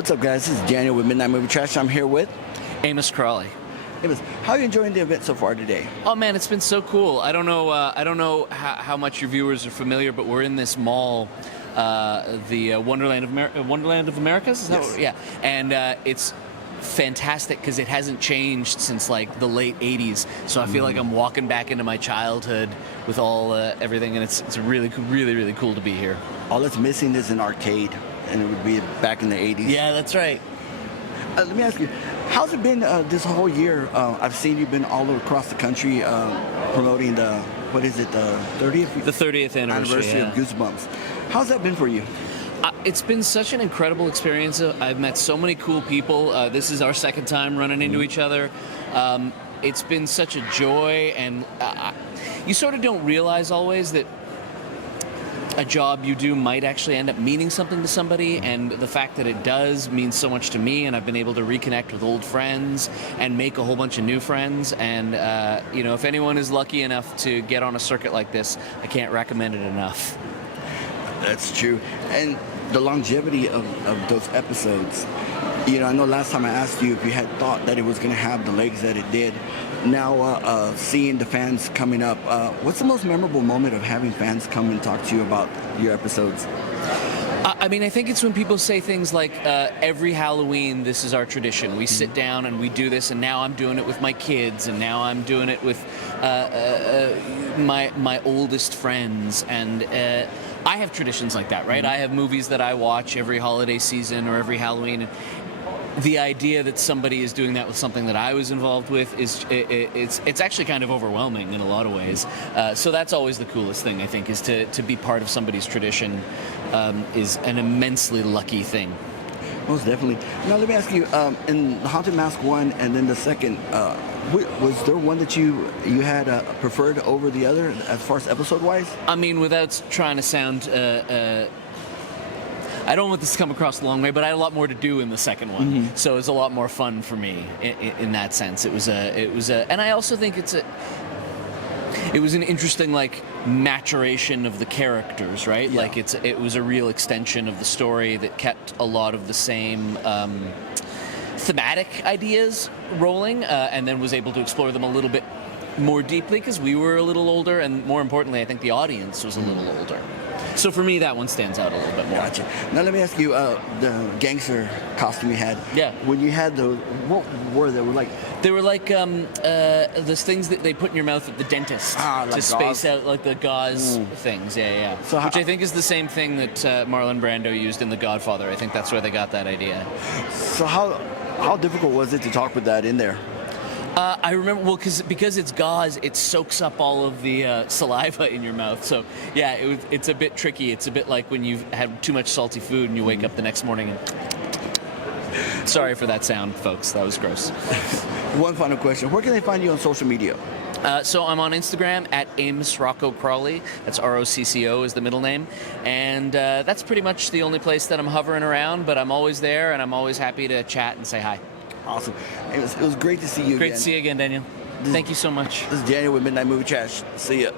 What's up, guys? This is Daniel with Midnight Movie Trash. I'm here with Amos Crawley. Amos. How are you enjoying the event so far today? Oh man, it's been so cool. I don't know how much your viewers are familiar, but we're in this mall, the Wonderland of Americas. Is that Yes. what, yeah, and it's fantastic because it hasn't changed since like the late '80s. So I feel like I'm walking back into my childhood with all everything, and it's really cool to be here. All that's missing is an arcade, and it would be back in the 80s. Yeah, that's right. Let me ask you, how's it been this whole year? I've seen you've been all across the country promoting the 30th? The 30th anniversary of Goosebumps. How's that been for you? It's been such an incredible experience. I've met so many cool people. This is our second time running into each other. It's been such a joy, and you sort of don't realize always that a job you do might actually end up meaning something to somebody, and the fact that it does means so much to me, and I've been able to reconnect with old friends and make a whole bunch of new friends. And if anyone is lucky enough to get on a circuit like this, I can't recommend it enough. That's true. And the longevity of those episodes. I know last time I asked you if you had thought that it was going to have the legs that it did. Now, seeing the fans coming up, what's the most memorable moment of having fans come and talk to you about your episodes? I think it's when people say things like, every Halloween, this is our tradition. We sit down and we do this, and now I'm doing it with my kids, and now I'm doing it with my oldest friends. And I have traditions like that, right? I have movies that I watch every holiday season or every Halloween. The idea that somebody is doing that with something that I was involved with it's actually kind of overwhelming in a lot of ways. So that's always the coolest thing, I think, is to be part of somebody's tradition is an immensely lucky thing. Most definitely. Now let me ask you, in the Haunted Mask 1 and then the second, was there one that you had preferred over the other as far as episode-wise? Without trying to sound... I don't want this to come across the long way, but I had a lot more to do in the second one, so it was a lot more fun for me in that sense. It was and I also think it was an interesting maturation of the characters, right? Yeah. It was a real extension of the story that kept a lot of the same thematic ideas rolling, and then was able to explore them a little bit more deeply because we were a little older, and more importantly, I think the audience was a little older. So for me, that one stands out a little bit more. Gotcha. Now let me ask you, the gangster costume you had. Yeah. When you had those, what were they? They were like those things that they put in your mouth at the dentist to space out like the gauze things. Yeah. So which I think is the same thing that Marlon Brando used in The Godfather. I think that's where they got that idea. So how difficult was it to talk with that in there? I remember, because it's gauze, it soaks up all of the saliva in your mouth. So, yeah, it's a bit tricky. It's a bit like when you've had too much salty food and you wake up the next morning and... Sorry for that sound, folks. That was gross. One final question. Where can they find you on social media? So I'm on Instagram at Amos Crawley. That's ROCCO is the middle name. And that's pretty much the only place that I'm hovering around, but I'm always there, and I'm always happy to chat and say hi. Awesome. It was great to see you again. Great to see you again, Daniel. Thank you so much. This is Daniel with Midnight Movie Trash. See ya.